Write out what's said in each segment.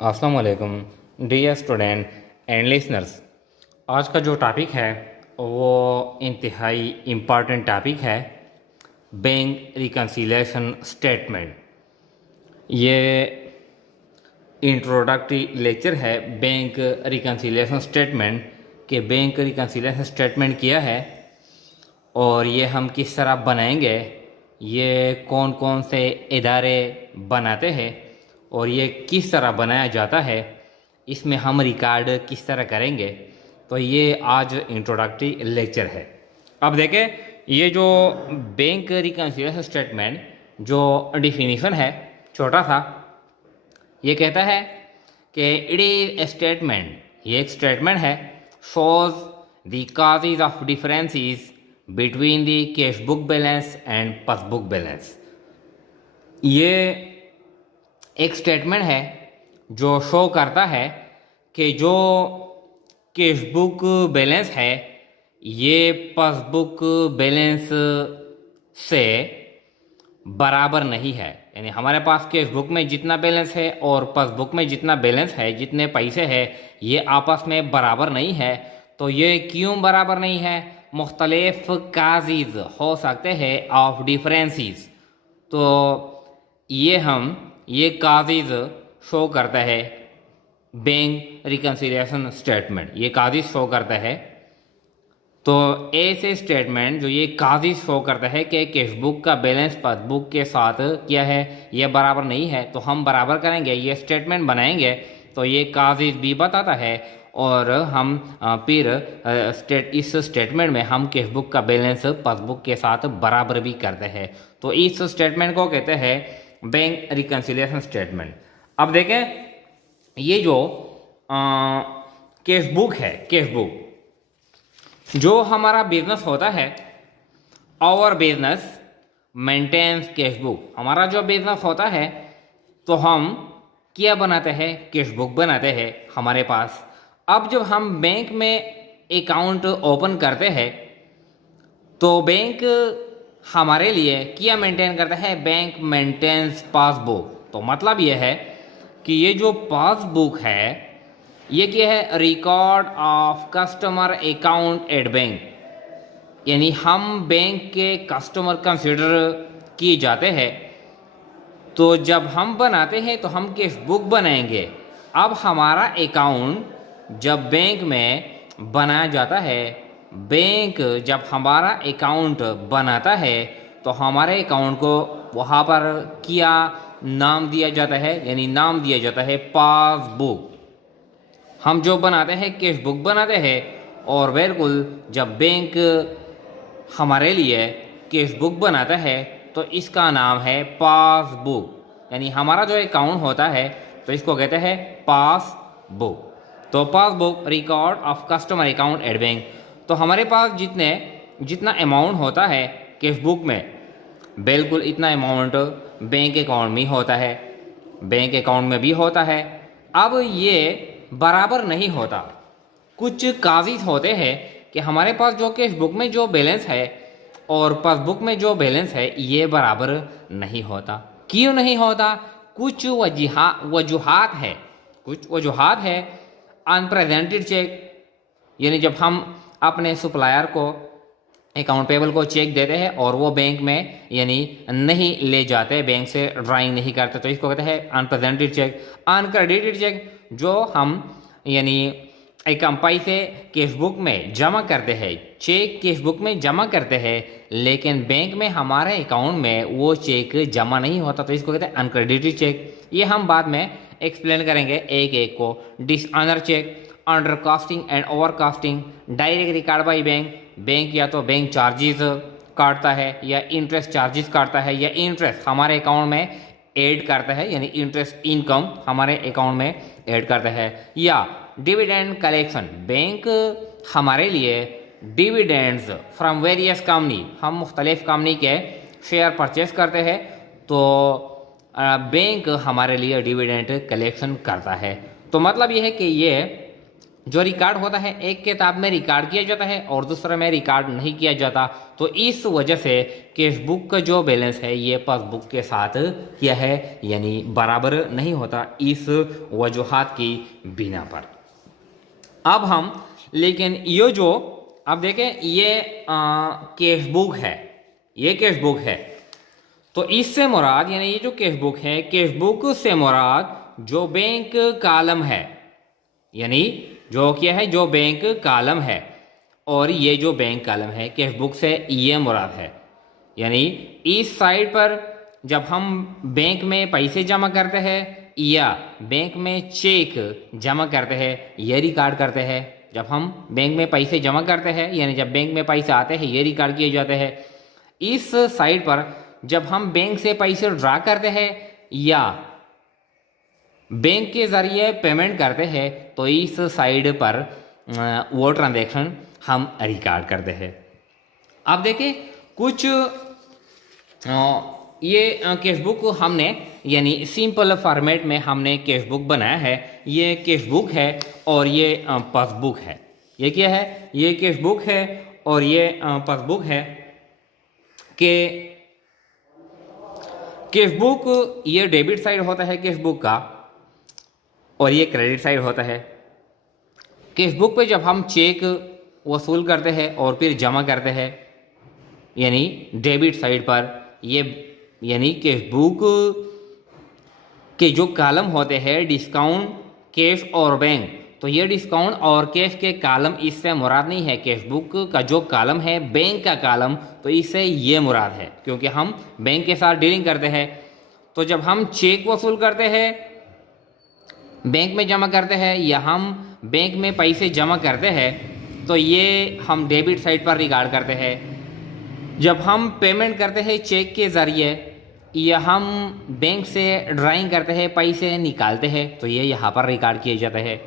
अस्सलाम वालेकुम dear student and listeners. आज का जो टॉपिक है वो इंतहाई इम्पॉर्टेंट टॉपिक है, बैंक रिकन्सिलिएशन स्टेटमेंट। ये इंट्रोडक्टरी लेक्चर है बैंक रिकन्सिलिएशन स्टेटमेंट के बैंक रिकन्सिलिएशन स्टेटमेंट किया है और ये हम किस तरह बनाएंगे, ये कौन कौन से इदारे बनाते हैं और ये किस तरह बनाया जाता है, इसमें हम रिकॉर्ड किस तरह करेंगे। तो ये आज इंट्रोडक्टरी लेक्चर है। अब देखें, ये जो बैंक रिकन्सिलिएशन स्टेटमेंट जो डिफिनीशन है छोटा सा, ये कहता है कि इट इज स्टेटमेंट, ये एक स्टेटमेंट है, shows the causes of differences between the cash book balance and passbook balance. ये एक स्टेटमेंट है जो शो करता है कि जो कैश बुक बैलेंस है ये पासबुक बैलेंस से बराबर नहीं है। यानी हमारे पास कैश बुक में जितना बैलेंस है और पासबुक में जितना बैलेंस है, जितने पैसे हैं, ये आपस में बराबर नहीं है। तो ये क्यों बराबर नहीं है? मुख्तलिफ काजीज हो सकते हैं ऑफ डिफरेंसेस। तो ये काजीज शो करता है बैंक रिकन्सिलिएशन स्टेटमेंट, ये काजीज शो करता है। तो ऐसे स्टेटमेंट जो ये काजीज शो करता है कि कैश बुक का बैलेंस पासबुक के साथ क्या है, ये बराबर नहीं है, तो हम बराबर करेंगे, ये स्टेटमेंट बनाएंगे। तो ये काजीज भी बताता है और हम फिर इस स्टेटमेंट में हम कैश बुक का बैलेंस पासबुक के साथ बराबर भी करते हैं। तो इस स्टेटमेंट को कहते हैं बैंक रिकन्सिलिएशन स्टेटमेंट। अब देखें, ये जो कैश बुक है, कैश बुक जो हमारा बिजनेस होता है, our business maintains cash book, हमारा जो बिजनेस होता है तो हम क्या बनाते हैं, कैश बुक बनाते हैं हमारे पास। अब जब हम बैंक में अकाउंट ओपन करते हैं तो बैंक हमारे लिए क्या मेंटेन करता है, बैंक मेंटेन्स पासबुक। तो मतलब यह है कि ये जो पासबुक है ये क्या है, record of customer account at bank. यानी हम बैंक के कस्टमर कंसिडर किए जाते हैं। तो जब हम बनाते हैं तो हम कैश बुक बनाएंगे। अब हमारा अकाउंट जब बैंक में बनाया जाता है, बैंक जब हमारा अकाउंट बनाता है तो हमारे अकाउंट को वहाँ पर क्या नाम दिया जाता है, यानी नाम दिया जाता है पासबुक। हम जो बनाते हैं कैश बुक बनाते हैं और बिल्कुल जब बैंक हमारे लिए कैश बुक बनाता है तो इसका नाम है पासबुक। यानी हमारा जो अकाउंट होता है तो इसको कहते हैं पासबुक। तो passbook record of customer account at bank. तो हमारे पास जितना अमाउंट होता है कैश बुक में, बिल्कुल इतना अमाउंट बैंक अकाउंट में होता है, बैंक अकाउंट में भी होता है। अब ये बराबर नहीं होता। कुछ काजीज होते हैं कि हमारे पास जो कैश बुक में जो बैलेंस है और पासबुक में जो बैलेंस है ये बराबर नहीं होता। क्यों नहीं होता? कुछ वजूहात है। अनप्रेजेंटेड चेक, यानी जब हम अपने सप्लायर को अकाउंट पेबल को चेक देते हैं और वो बैंक में यानी नहीं ले जाते, बैंक से ड्राइंग नहीं करते, तो इसको कहते हैं अनप्रेजेंटेड चेक। अनक्रेडिटेड चेक, जो हम यानी एक पैसे कैश बुक में जमा करते हैं, चेक कैश बुक में जमा करते हैं, लेकिन बैंक में हमारे अकाउंट में वो चेक जमा नहीं होता, तो इसको कहते हैं अनक्रेडिटेड चेक। ये हम बाद में एक्सप्लेन करेंगे एक एक को। Dishonour cheque, under casting and over casting, direct record by bank, bank या तो बैंक चार्जेस काटता है या इंटरेस्ट चार्जेस काटता है या इंटरेस्ट हमारे अकाउंट में ऐड करता है, यानी इंटरेस्ट इनकम हमारे अकाउंट में ऐड करता है। या डिविडेंड कलेक्शन, बैंक हमारे लिए डिविडेंड्स फ्रॉम वेरियस कंपनी, हम मुख्तलिफ कंपनी के शेयर परचेस करते हैं तो बैंक हमारे लिए डिविडेंड कलेक्शन करता है। तो मतलब ये है कि ये जो रिकॉर्ड होता है एक किताब में रिकॉर्ड किया जाता है और दूसरे में रिकॉर्ड नहीं किया जाता। तो इस वजह से कैश बुक का जो बैलेंस है ये पासबुक के साथ क्या है यानी बराबर नहीं होता, इस वजूहात की बिना पर। अब हम लेकिन ये जो अब देखें ये कैश बुक है, ये कैश बुक है, तो इससे मुराद यानी ये जो कैश बुक है, कैश बुक से मुराद जो बैंक कॉलम है, यानी जो क्या है जो बैंक कॉलम है, और ये जो बैंक कॉलम है कैश बुक से ये मुराद है। यानी इस साइड पर जब हम बैंक में पैसे जमा करते हैं या बैंक में चेक जमा करते हैं ये रिकॉर्ड करते हैं। जब हम बैंक में पैसे जमा करते हैं यानी जब बैंक में पैसे आते हैं ये रिकॉर्ड किए जाते हैं। इस साइड पर जब हम बैंक से पैसे ड्रा करते हैं या बैंक के ज़रिए पेमेंट करते हैं तो इस साइड पर वो ट्रांजैक्शन हम रिकॉर्ड करते हैं। अब देखिए कुछ ये कैश बुक हमने यानी सिंपल फॉर्मेट में हमने कैश बुक बनाया है। ये कैश बुक है और ये पासबुक है। ये क्या है, ये कैश बुक है और ये पासबुक है। कि कैश बुक ये डेबिट साइड होता है कैश बुक का और ये क्रेडिट साइड होता है। कैश बुक पे जब हम चेक वसूल करते हैं और फिर जमा करते हैं यानी डेबिट साइड पर ये यानी कैश बुक के जो कॉलम होते हैं डिस्काउंट, कैश और बैंक, तो ये डिस्काउंट और कैश के कॉलम इससे मुराद नहीं है। कैश बुक का जो कॉलम है बैंक का कॉलम, तो इससे ये मुराद है क्योंकि हम बैंक के साथ डीलिंग करते हैं। तो जब हम चेक वसूल करते हैं बैंक में जमा करते हैं या हम बैंक में पैसे जमा करते हैं तो ये हम डेबिट साइड पर रिकॉर्ड करते हैं। जब हम पेमेंट करते हैं चेक के ज़रिए या हम बैंक से ड्राइंग करते हैं पैसे निकालते हैं तो ये यहाँ पर रिकॉर्ड किए जाते हैं।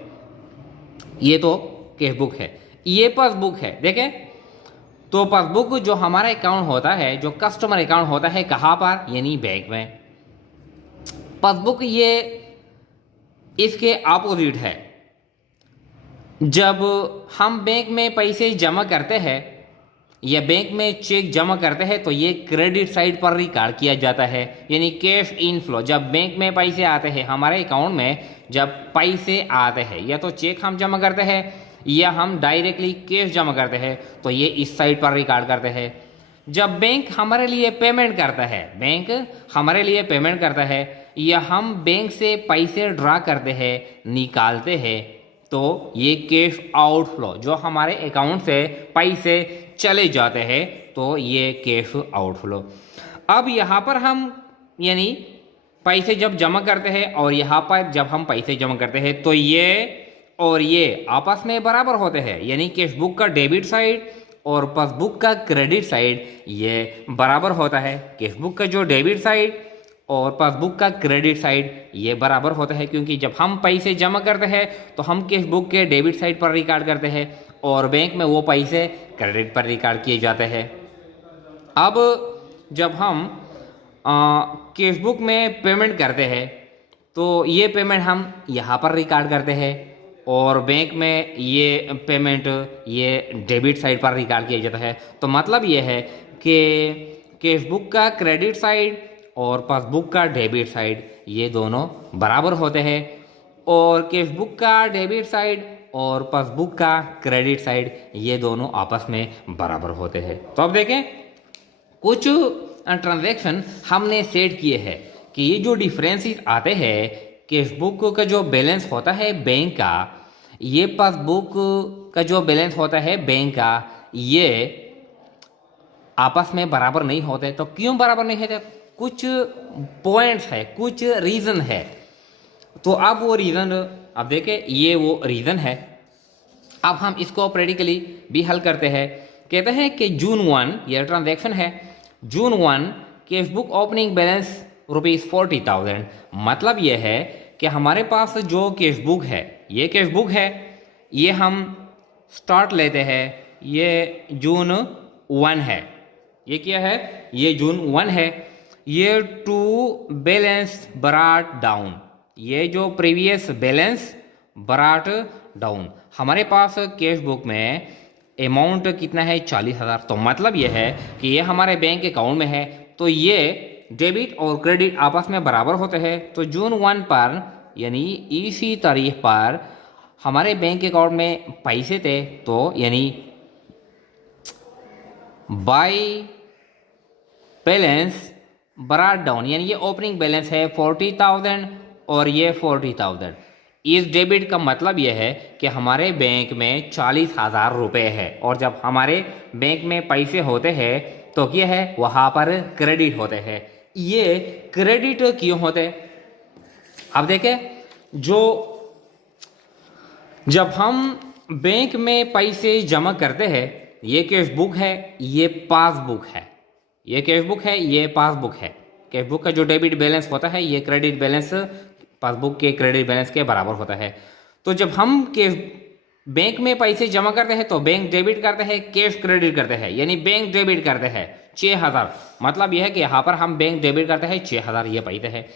ये तो कैश बुक है। ये पासबुक है। देखें तो पासबुक जो हमारा अकाउंट होता है, जो कस्टमर अकाउंट होता है कहाँ पर, यानी बैंक में। पासबुक ये इसके अपोजिट है। जब हम बैंक में पैसे जमा करते हैं या बैंक में चेक जमा करते हैं तो ये क्रेडिट साइड पर रिकॉर्ड किया जाता है, यानी कैश इनफ्लो। जब बैंक में पैसे आते हैं हमारे अकाउंट में, जब पैसे आते हैं या तो चेक हम जमा करते हैं या हम डायरेक्टली कैश जमा करते हैं तो ये इस साइड पर रिकॉर्ड करते हैं। जब बैंक हमारे लिए पेमेंट करता है, बैंक हमारे लिए पेमेंट करता है या हम बैंक से पैसे ड्रा करते हैं निकालते हैं तो ये कैश आउटफ्लो, जो हमारे अकाउंट से पैसे चले जाते हैं तो ये कैश आउटफ्लो। अब यहाँ पर हम यानी पैसे जब जमा करते हैं और यहाँ पर जब हम पैसे जमा करते हैं तो ये और ये आपस में बराबर होते हैं, यानी कैश बुक का डेबिट साइड और पासबुक का क्रेडिट साइड ये बराबर होता है। कैश बुक का जो डेबिट साइड और पासबुक का क्रेडिट साइड ये बराबर होता है क्योंकि जब हम पैसे जमा करते हैं तो हम कैश बुक के डेबिट साइड पर रिकॉर्ड करते हैं और बैंक में वो पैसे क्रेडिट पर रिकॉर्ड किए जाते हैं। अब जब हम कैश बुक में पेमेंट करते हैं तो ये पेमेंट हम यहाँ पर रिकॉर्ड करते हैं और बैंक में ये पेमेंट ये डेबिट साइड पर रिकॉर्ड किया जाता है। तो मतलब ये है कि कैश बुक का क्रेडिट साइड और पासबुक का डेबिट साइड ये दोनों बराबर होते हैं और कैश बुक का डेबिट साइड और पासबुक का क्रेडिट साइड ये दोनों आपस में बराबर होते हैं। तो अब देखें कुछ ट्रांजैक्शन हमने सेट किए हैं कि ये जो डिफरेंसेस आते हैं, कैश बुक का जो बैलेंस होता है बैंक का, ये पासबुक का जो बैलेंस होता है बैंक का, ये आपस में बराबर नहीं होते। तो क्यों बराबर नहीं होते? कुछ पॉइंट्स है, कुछ रीज़न है। तो अब वो रीज़न अब देखें, ये वो रीज़न है। अब हम इसको प्रैक्टिकली भी हल करते हैं। कहते हैं कि जून 1 ये ट्रांजैक्शन है, जून 1 कैश बुक ओपनिंग बैलेंस ₹40,000। मतलब ये है कि हमारे पास जो कैश बुक है, ये कैश बुक है, ये हम स्टार्ट लेते हैं, ये जून 1 है। ये क्या है? ये जून 1 है। ये टू बैलेंस ब्रॉट डाउन, ये जो प्रीवियस बैलेंस ब्रॉट डाउन। हमारे पास कैश बुक में अमाउंट कितना है 40,000। तो मतलब यह है कि ये हमारे बैंक अकाउंट में है, तो ये डेबिट और क्रेडिट आपस में बराबर होते हैं। तो जून 1 पर यानी इसी तारीख पर हमारे बैंक अकाउंट में पैसे थे, तो यानी बाय बैलेंस ब्रॉट डाउन, यानी ये ओपनिंग बैलेंस है 40,000 और ये 40,000। इस डेबिट का मतलब यह है कि हमारे बैंक में 40,000 रुपये है, और जब हमारे बैंक में पैसे होते हैं तो क्या है, वहाँ पर क्रेडिट होते हैं। ये क्रेडिट क्यों होते? अब देखें, जब हम बैंक में पैसे जमा करते हैं, ये कैश बुक है, ये पासबुक है, ये कैश बुक है, ये पासबुक है। कैश बुक का जो डेबिट बैलेंस होता है, ये क्रेडिट बैलेंस पासबुक के क्रेडिट बैलेंस के बराबर होता है। तो जब हम कैश बैंक में पैसे जमा करते हैं तो बैंक डेबिट करते हैं, कैश क्रेडिट करते हैं, यानी बैंक डेबिट करते हैं 6,000। मतलब यह है कि यहाँ पर हम बैंक डेबिट करते हैं 6,000, ये पैसे है।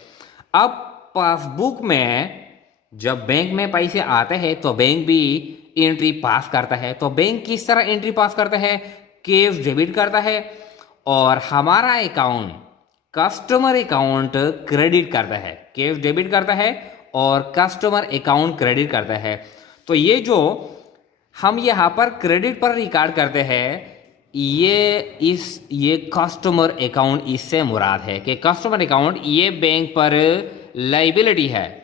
अब पासबुक में जब बैंक में पैसे आते हैं तो बैंक भी एंट्री पास करता है। तो बैंक किस तरह एंट्री पास करता है? कैश डेबिट करता है और हमारा अकाउंट कस्टमर अकाउंट क्रेडिट करता है। कैश डेबिट करता है और कस्टमर अकाउंट क्रेडिट करता है। तो ये जो हम यहाँ पर क्रेडिट पर रिकॉर्ड करते हैं, ये कस्टमर अकाउंट, इससे मुराद है कि कस्टमर अकाउंट ये बैंक पर लाइबिलिटी है।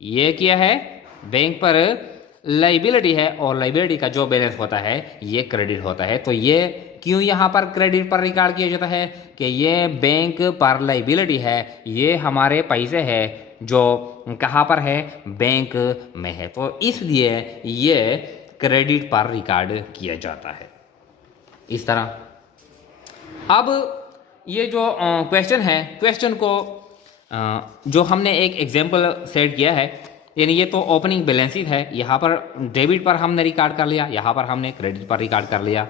ये क्या है? बैंक पर लाइबिलिटी है, और लाइबिलिटी का जो बैलेंस होता है ये क्रेडिट होता है। तो ये क्यों यहाँ पर क्रेडिट पर रिकॉर्ड किया जाता है कि ये बैंक पर लाइबिलिटी है, ये हमारे पैसे है जो कहाँ पर है? बैंक में है। तो इसलिए ये क्रेडिट पर रिकॉर्ड किया जाता है इस तरह। अब ये जो क्वेश्चन है, क्वेश्चन को जो हमने एक एग्जाम्पल सेट किया है, यानी ये तो ओपनिंग बैलेंस शीट है, यहाँ पर डेबिट पर हमने रिकॉर्ड कर लिया, यहाँ पर हमने क्रेडिट पर रिकॉर्ड कर लिया।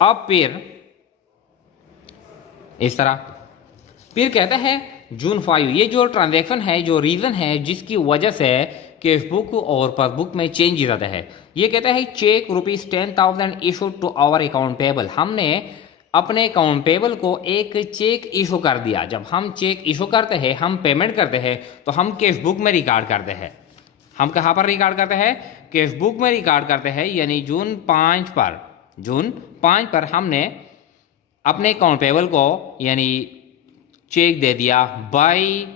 अब फिर इस तरह फिर कहते हैं जून 5, ये जो ट्रांजैक्शन है, जो रीज़न है जिसकी वजह से कैश बुक और पासबुक में चेंज आता है, ये कहता है cheque ₹10,000 issued to our account payable. हमने अपने अकाउंट पेबल को एक चेक इशू कर दिया। जब हम चेक इशू करते हैं, हम पेमेंट करते हैं, तो हम कैश बुक में रिकॉर्ड करते हैं। हम कहाँ पर रिकॉर्ड करते हैं? कैश बुक में रिकॉर्ड करते हैं। यानी जून 5 पर हमने अपने अकाउंट पेबल को यानी चेक दे दिया बाय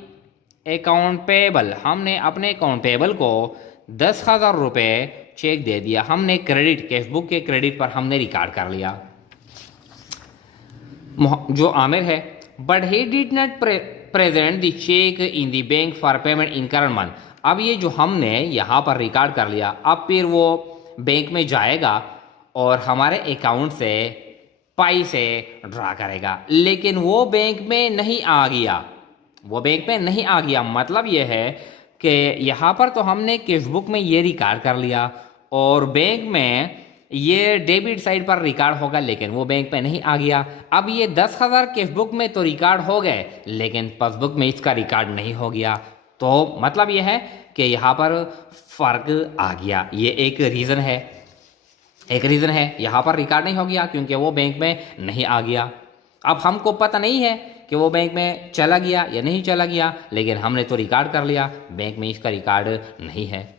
अकाउंट पेबल। हमने अपने अकाउंट पेबल को 10,000 रुपये चेक दे दिया। हमने क्रेडिट, कैश बुक के क्रेडिट पर हमने रिकॉर्ड कर लिया। जो आमिर है, but he did not present the cheque in the bank for payment in current month. अब ये जो हमने यहाँ पर रिकॉर्ड कर लिया, अब फिर वो बैंक में जाएगा और हमारे अकाउंट से पैसे ड्रा करेगा, लेकिन वो बैंक में नहीं आ गया। वो बैंक में नहीं आ गया मतलब ये है कि यहाँ पर तो हमने कैश बुक में ये रिकॉर्ड कर लिया और बैंक में ये डेबिट साइड पर रिकॉर्ड होगा, लेकिन वो बैंक में नहीं आ गया। अब ये 10,000 कैश बुक में तो रिकॉर्ड हो गए, लेकिन पासबुक में इसका रिकॉर्ड नहीं हो गया। तो मतलब ये है कि यहाँ पर फर्क आ गया। ये एक रीज़न है, यहाँ पर रिकॉर्ड नहीं हो गया क्योंकि वो बैंक में नहीं आ गया। अब हमको पता नहीं है कि वो बैंक में चला गया या नहीं चला गया, लेकिन हमने तो रिकॉर्ड कर लिया, बैंक में इसका रिकॉर्ड नहीं है।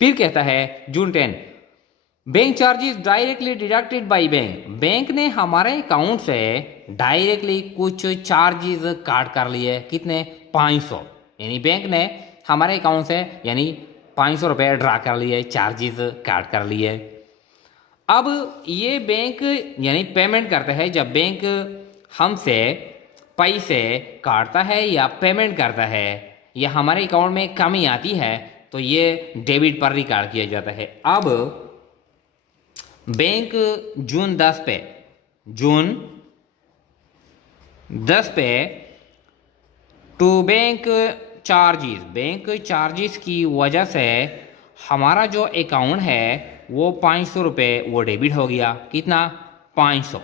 फिर कहता है जून 10, bank charges directly deducted by bank. Bank ने हमारे अकाउंट से डायरेक्टली कुछ चार्जेस काट कर लिए। कितने? 500। यानी बैंक ने हमारे अकाउंट से यानी 500 रुपये ड्रा कर लिए, चार्जेस काट कर लिए। अब ये बैंक यानी पेमेंट करता है। जब बैंक हमसे पैसे काटता है या पेमेंट करता है या हमारे अकाउंट में कमी आती है, तो ये डेबिट पर रिकॉर्ड किया जाता है। अब बैंक जून 10 पे टू बैंक चार्जेस की वजह से हमारा जो अकाउंट है वो 500 रुपये वो डेबिट हो गया। कितना? 500।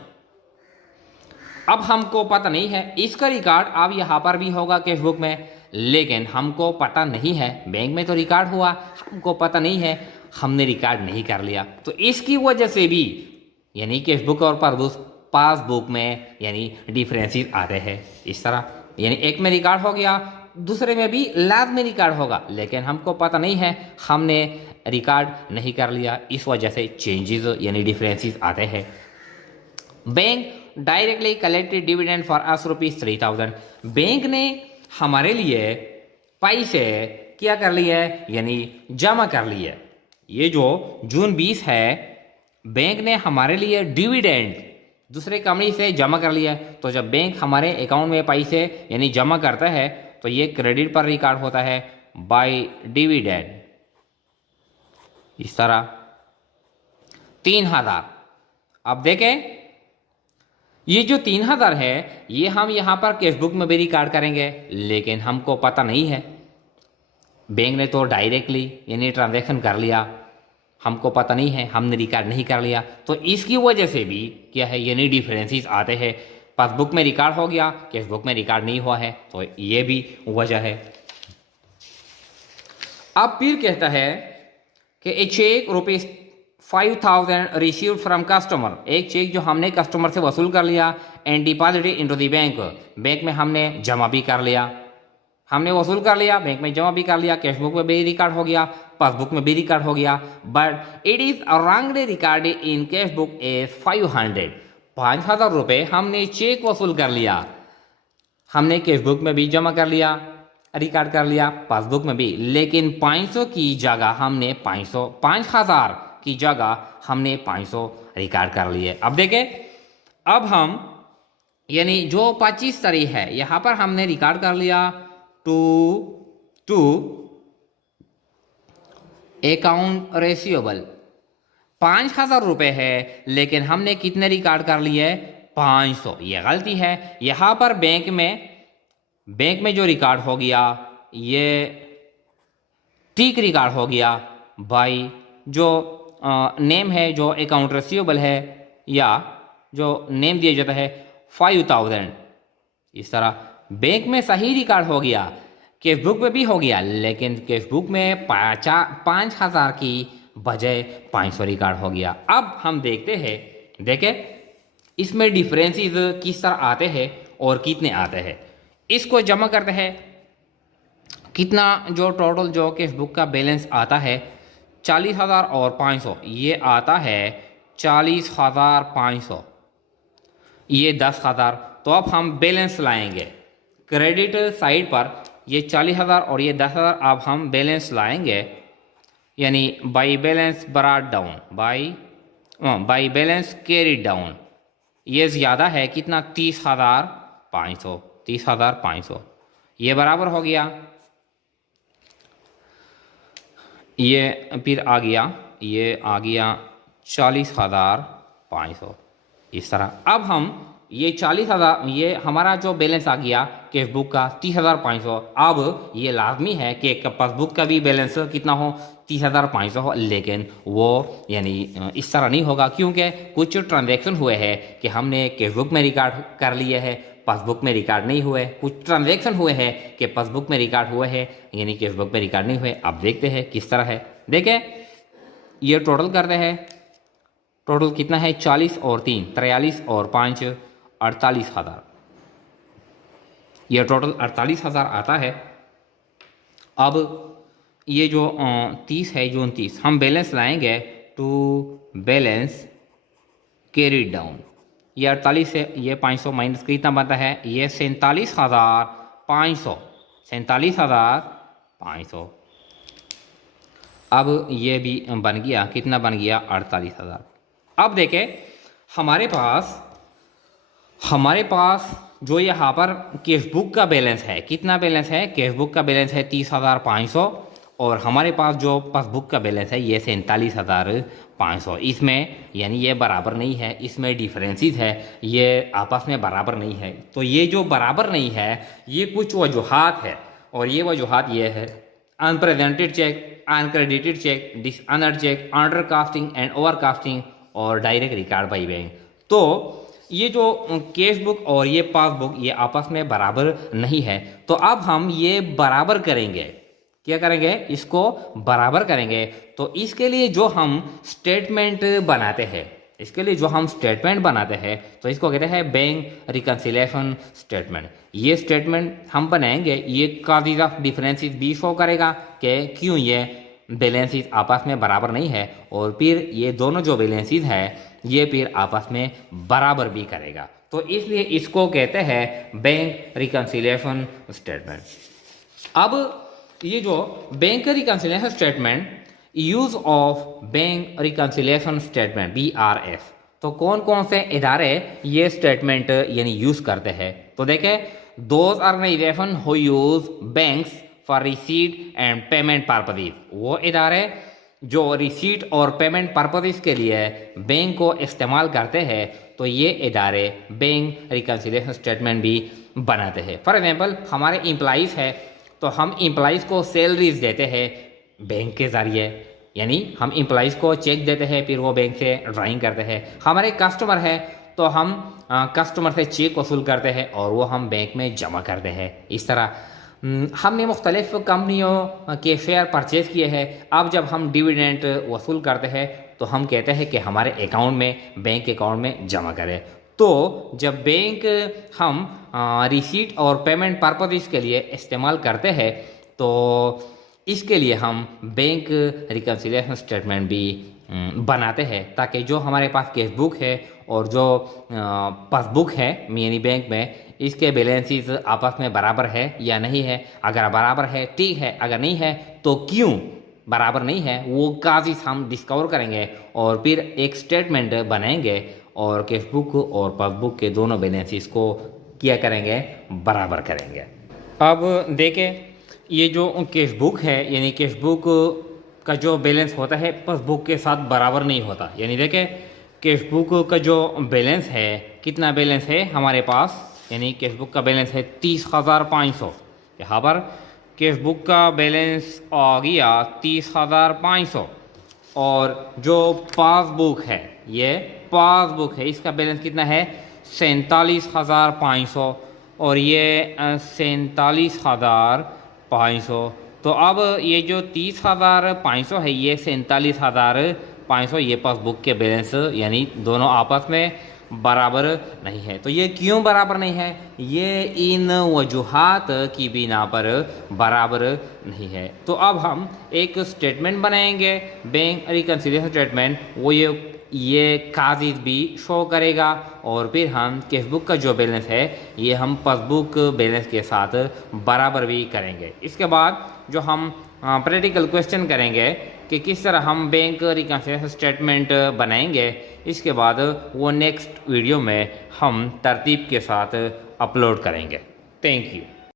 अब हमको पता नहीं है, इसका रिकॉर्ड अब यहाँ पर भी होगा कैश बुक में, लेकिन हमको पता नहीं है, बैंक में तो रिकॉर्ड हुआ, हमको पता नहीं है, हमने रिकॉर्ड नहीं कर लिया। तो इसकी वजह से भी यानी कैशबुक और पासबुक में यानी डिफरेंसेस आते हैं। इस तरह यानी एक में रिकॉर्ड हो गया, दूसरे में भी लाजमी रिकॉर्ड होगा, लेकिन हमको पता नहीं है, हमने रिकॉर्ड नहीं कर लिया, इस वजह से चेंजेस यानी डिफरेंसेस आते हैं। Bank directly collected dividend for us ₹3000। Bank ने हमारे लिए पैसे क्या कर लिए यानी जमा कर लिए। ये जो जून 20 है, बैंक ने हमारे लिए डिविडेंड दूसरे कंपनी से जमा कर लिया। तो जब बैंक हमारे अकाउंट में पैसे यानी जमा करता है तो ये क्रेडिट पर रिकॉर्ड होता है बाय डिविडेंड। इस तरह 3000। अब देखें, ये जो 3000 है ये हम यहाँ पर कैशबुक में भी रिकॉर्ड करेंगे, लेकिन हमको पता नहीं है, बैंक ने तो डायरेक्टली यानी ट्रांजैक्शन कर लिया, हमको पता नहीं है, हमने रिकॉर्ड नहीं कर लिया। तो इसकी वजह से भी क्या है यानी डिफरेंसेस आते हैं। पासबुक में रिकॉर्ड हो गया, कैशबुक में रिकॉर्ड नहीं हुआ है, तो ये भी वजह है। अब फिर कहता है कि ए चेक ₹5000 रिसीव्ड फ्रॉम कस्टमर। एक चेक जो हमने कस्टमर से वसूल कर लिया and deposited into the bank, bank में हमने जमा भी कर लिया, हमने वसूल कर लिया, बैंक में जमा भी कर लिया, कैशबुक में भी रिकॉर्ड हो गया, पासबुक में भी रिकॉर्ड हो गया, but it is wrongly recorded in cashbook as 500। 5000 रुपये हमने चेक वसूल कर लिया, हमने कैशबुक में भी जमा कर लिया, रिकॉर्ड कर लिया, पासबुक में भी, लेकिन 500 की जगह हमने 5000 की जगह हमने 500 रिकॉर्ड कर लिए। अब देखें, अब हम यानी जो 25 तारीख है यहाँ पर हमने रिकॉर्ड कर लिया टू अकाउंट रेसिएबल 5000 रुपये है, लेकिन हमने कितने रिकॉर्ड कर लिए 500। ये गलती है। यहाँ पर बैंक में जो रिकॉर्ड हो गया ये ठीक रिकॉर्ड हो गया बाई जो नेम है, जो अकाउंट रेसिएबल है या जो नेम दिया जाता है 5000। इस तरह बैंक में सही रिकॉर्ड हो गया, कैशबुक में भी हो गया, लेकिन कैशबुक में 5000 की बजाय 500 रिकॉर्ड हो गया। अब हम देखते हैं, देखें इसमें डिफरेंसेस किस तरह आते हैं और कितने आते हैं। इसको जमा करते हैं, कितना जो टोटल जो कैशबुक का बैलेंस आता है 40,000 और 500, ये आता है 40,500, ये 10,000। तो अब हम बैलेंस लाएंगे क्रेडिट साइड पर, ये 40,000 और ये 10,000, अब हम बैलेंस लाएंगे यानी by balance brought down, by balance carried down. ये ज़्यादा है कितना 30,500, ये बराबर हो गया, ये फिर आ गया, ये आ गया 40,500। इस तरह अब हम ये 40,000, ये हमारा जो बैलेंस आ गया कैशबुक का 30,500। अब ये लाजमी है कि पासबुक का भी बैलेंस कितना हो 30,500 हो, लेकिन वो यानी इस तरह नहीं होगा, क्योंकि कुछ ट्रांजैक्शन हुए हैं कि हमने कैशबुक में रिकॉर्ड कर लिए है, पासबुक में रिकॉर्ड नहीं हुए। कुछ ट्रांजैक्शन हुए हैं कि पासबुक में रिकॉर्ड हुए हैं यानी कैशबुक में रिकॉर्ड नहीं हुए। अब देखते हैं किस तरह है। देखें ये टोटल करते हैं, टोटल कितना है 40 और 3 43 और 5 48,000, ये टोटल 48,000 आता है। अब ये जो 30 है, जो 29 हम बैलेंस लाएंगे टू बैलेंस कैरिड डाउन। ये 48 से ये 500 माइनस कितना बनता है, ये 47,500। अब ये भी बन गया, कितना बन गया 48,000। अब देखें हमारे पास जो यहाँ पर कैशबुक का बैलेंस है, कितना बैलेंस है, कैशबुक का बैलेंस है 30,500 और हमारे पास जो पासबुक का बैलेंस है ये 47,500। इसमें यानी ये बराबर नहीं है, इसमें डिफरेंसेस है, ये आपस में बराबर नहीं है। तो ये जो बराबर नहीं है ये कुछ वजूहात है, और ये वजूहात ये है unpresented cheque, uncredited cheque, dishonoured cheque, under casting and over casting और डायरेक्ट रिकॉर्ड बाई बैंक। तो ये जो कैश बुक और ये पासबुक ये आपस में बराबर नहीं है, तो अब हम ये बराबर करेंगे। क्या करेंगे? इसको बराबर करेंगे। तो इसके लिए जो हम स्टेटमेंट बनाते हैं, तो इसको कहते हैं बैंक रिकन्सिलिएशन स्टेटमेंट। ये स्टेटमेंट हम बनाएंगे, ये काज़ी ऑफ डिफरेंसेस भी शो करेगा कि क्यों ये बैलेंसेस आपस में बराबर नहीं है, और फिर ये दोनों जो बैलेंसेस है ये फिर आपस में बराबर भी करेगा। तो इसलिए इसको कहते हैं बैंक रिकन्सिलिएशन स्टेटमेंट। अब ये जो bank reconciliation statement, use of bank reconciliation statement BRS, तो कौन कौन से इदारे ये स्टेटमेंट यानी यूज करते हैं? तो देखें, those organisation who use banks for receipt and payment purposes, वो इदारे जो रिसीट और पेमेंट पर्पसेस के लिए बैंक को इस्तेमाल करते हैं, तो ये इदारे बैंक रिकन्सिलिएशन स्टेटमेंट भी बनाते हैं। फॉर एग्जांपल, हमारे एम्प्लॉइज है, तो हम एम्प्लॉइज को सैलरीज देते हैं बैंक के ज़रिए, यानी हम एम्प्लॉइज़ को चेक देते हैं, फिर वो बैंक से ड्राइंग करते हैं। हमारे कस्टमर है, तो हम कस्टमर से चेक वसूल करते हैं और वो हम बैंक में जमा करते हैं। इस तरह हमने मुख्तलिफ कंपनियों के शेयर परचेज किए हैं। अब जब हम डिविडेंड वसूल करते हैं, तो हम कहते हैं कि हमारे अकाउंट में, बैंक अकाउंट में जमा करें। तो जब बैंक हम रिसीट और पेमेंट पर्पसेस के लिए इस्तेमाल करते हैं, तो इसके लिए हम बैंक रिकन्सिलिएशन स्टेटमेंट भी बनाते हैं, ताकि जो हमारे पास कैश बुक है और जो पासबुक है यानी बैंक में, इसके बैलेंसेस आपस में बराबर है या नहीं है। अगर बराबर है ठीक है, अगर नहीं है तो क्यों बराबर नहीं है, वो काज़ी हम डिस्कवर करेंगे और फिर एक स्टेटमेंट बनाएंगे और कैश बुक और पासबुक के दोनों बैलेंसेस को क्या करेंगे? बराबर करेंगे। अब देखें, ये जो कैश बुक है यानी कैश बुक का जो बैलेंस होता है पासबुक के साथ बराबर नहीं होता। यानी देखें, कैश बुक का जो बैलेंस है, कितना बैलेंस है हमारे पास, यानी कैश बुक का बैलेंस है 30,500। यहाँ पर कैश बुक का बैलेंस आ गया 30,500, और जो पासबुक है, ये पासबुक है, इसका बैलेंस कितना है? 47,500, और ये 47,500। तो अब ये जो 30,500 है, ये 47,500, ये पासबुक के बैलेंस यानी दोनों आपस में बराबर नहीं है। तो ये क्यों बराबर नहीं है? ये इन वजूहात की बिना पर बराबर नहीं है। तो अब हम एक स्टेटमेंट बनाएंगे, बैंक रिकन्सिलिएशन स्टेटमेंट, वो ये कागज़ भी शो करेगा, और फिर हम कैश बुक का जो बैलेंस है ये हम पासबुक बैलेंस के साथ बराबर भी करेंगे। इसके बाद जो हम प्रैक्टिकल क्वेश्चन करेंगे कि किस तरह हम बैंक रिकन्सिलिएशन स्टेटमेंट बनाएंगे, इसके बाद वो नेक्स्ट वीडियो में हम तरतीब के साथ अपलोड करेंगे। Thank you.